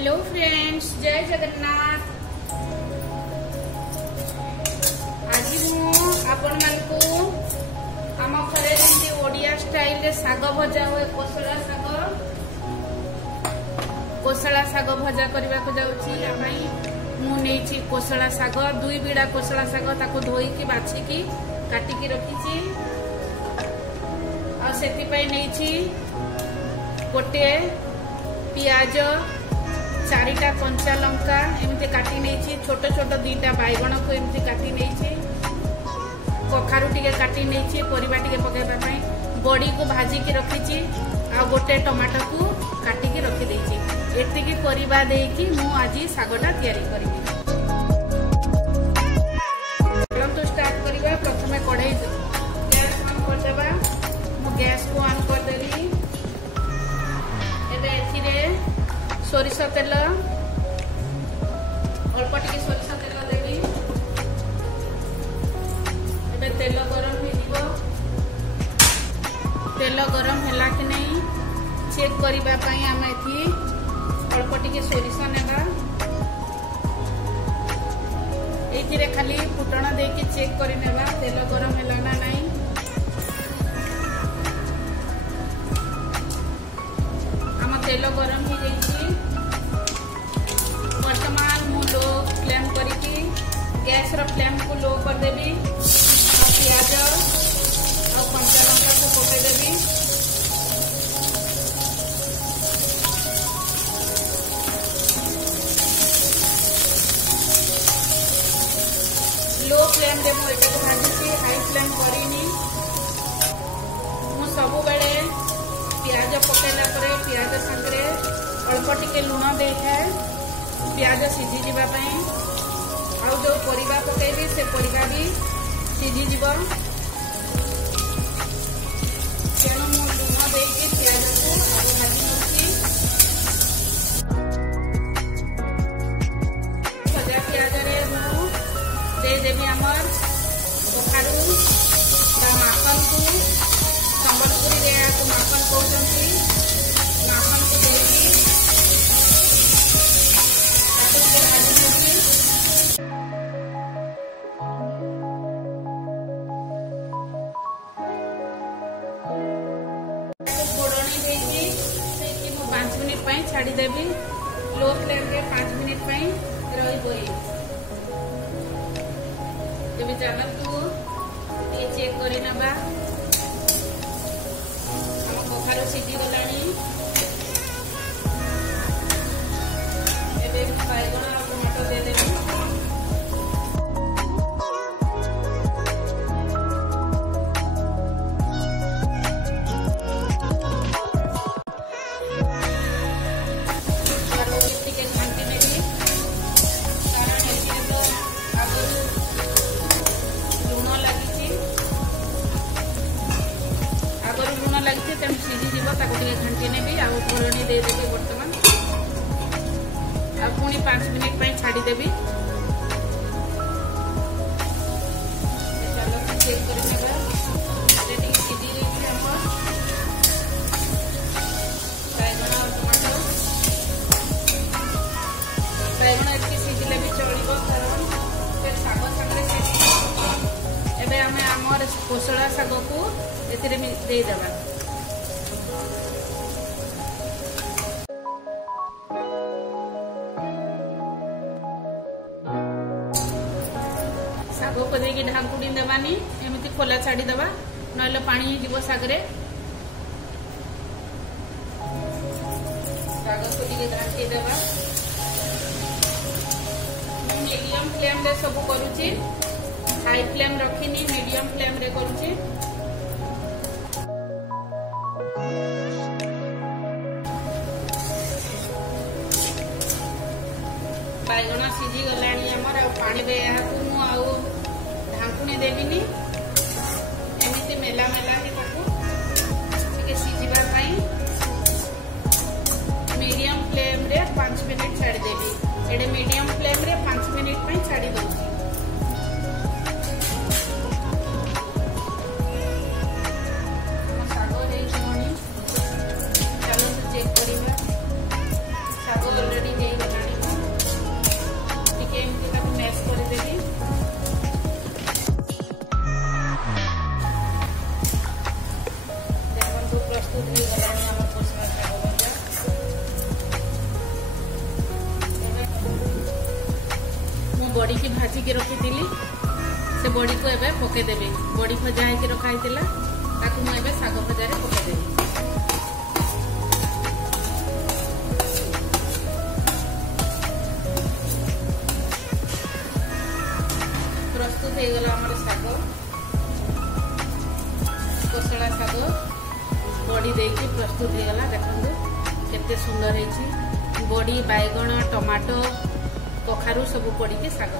Hello friends, जय जगन्नाथ। आज आपण मानकु आम घरे जमी ओडिया स्टाइल रे साग भजा हुए कोसला साग भजा करने को जाऊँगी। मुझे कोसला साग 2 बिड़ा कोसला साग ताको धोईकी बाछिकी काटिकी रखी से गोटे पियाज 4टा कंचा लंका एमती काटी नहीं, छोट छोट 2टा बैगण को एमती काटी नहीं, कखारु टिके काटी नहीं, परिबा टिके पकेबा बड़ी को भाजिकी रखी आ गोटे टमाटर को काटिकी रखी देछि। एतिकी परिबा देकी मु आज सागटा तैयारी करिबी। चलंतु स्टार्ट करिबा। प्रथमे कढ़ाई गैस ऑन कर देबा। मु गैस को ऑन कर देली। एबे एथिरे सोरिष तेल अल्प टिके सोरिष तेल देवी। एबे तेल गरम हो जीवो। तेल गरम हैला कि नहीं चेक करिबा पई हम एथि अल्प टिके सोरिष नेबा। एथिरे खाली फुटण देके चेक करि नेबा तेल गरम हैला ना नहीं। हम तेल गरम हो जाइछि। वर्तमान मु लो फ्लेम करिकी गैस रो फ्लेम को लो कर देबी। प्याज और कंचा लंका को पकाई देबी। लो फ्लेम रे मु एटा भाजी हाई फ्लेम करिनी। मु सब बेले प्याज पकाइला परे प्याज संगे अल्प टिके लुण दे थाए प्याज सीझी जीवा पई। आउ जो परिबा पकाइबी से परिबा भी सीझी जीव। तेणु मु लुण देकी प्याज को भाजी नउची। सजा प्याज रे मु दे देबी हमर कखारु बा माखन को। संबलपुरी रे को माखन कहउछंती। माखन को देबी ताको के भाजी देबी। फोड़नी देबी से मु 5 मिनिट पई छाड़ी देबी। लो फ्लेम रे 5 मिनिट पई रही गई। तेबे चलतु ये चेक करि नबा। हम कखारु सीधी गलानी। एबे बैगण और टमाटर दे देबी। लगी तेम सीझी जीव ताको घंटी नेबी। आ फोड़नी दे देबी। वर्तमान आ पुणी 5 मिनिट पई छाड़ी देबी। चलो चेक कर नेबा। रेडी सीझी रेडी हम बैगण और टमाटर। बैगण एति सीझिले भी चलिबो कारण से साग संगे सीझी। एबे हमें हमर कोसला साग को एतिरे दे देबा। साग को देकी ढांकुड़ी देवानी। एमती खोला छाड़ी देवा नहले पानी जीव सागरे। साग को टिके घाटी देवा। मीडियम फ्लेम रे सब करूची। हाई फ्लेम रखिनी मीडियम फ्लेम रे करूची। बैगण सीझी गलानी हमर। आ पानी बे याकू मु आउ ढांकुनी देबिनी। एमिति मेला मेला ही ताकू टिके सीझिबा पई मीडियम फ्लेम रे 5 मिनिट छाड़ी देबी। एडे मीडियम फ्लेम रे 5 मिनिट पई छाड़ी दउची। साग हे जमनी। चलो चेक करिबा। साग ऑलरेडी हे प्रस्तुत हो गलानी आम कोसला शाग भजा। मु बड़ी की भाजी की रखी से बड़ी को एबे पकेदेवी। बड़ी भजा होकर रखाई ताकू मु एबे शाग भजार पकेदेवी। प्रस्तुत हो गला आमर शाग कोसला शाग बड़ी देकी प्रस्तुत हो गला। देखो केते सुंदर है बड़ी बैगण टमाटो कखारू सब पड़ी शाग।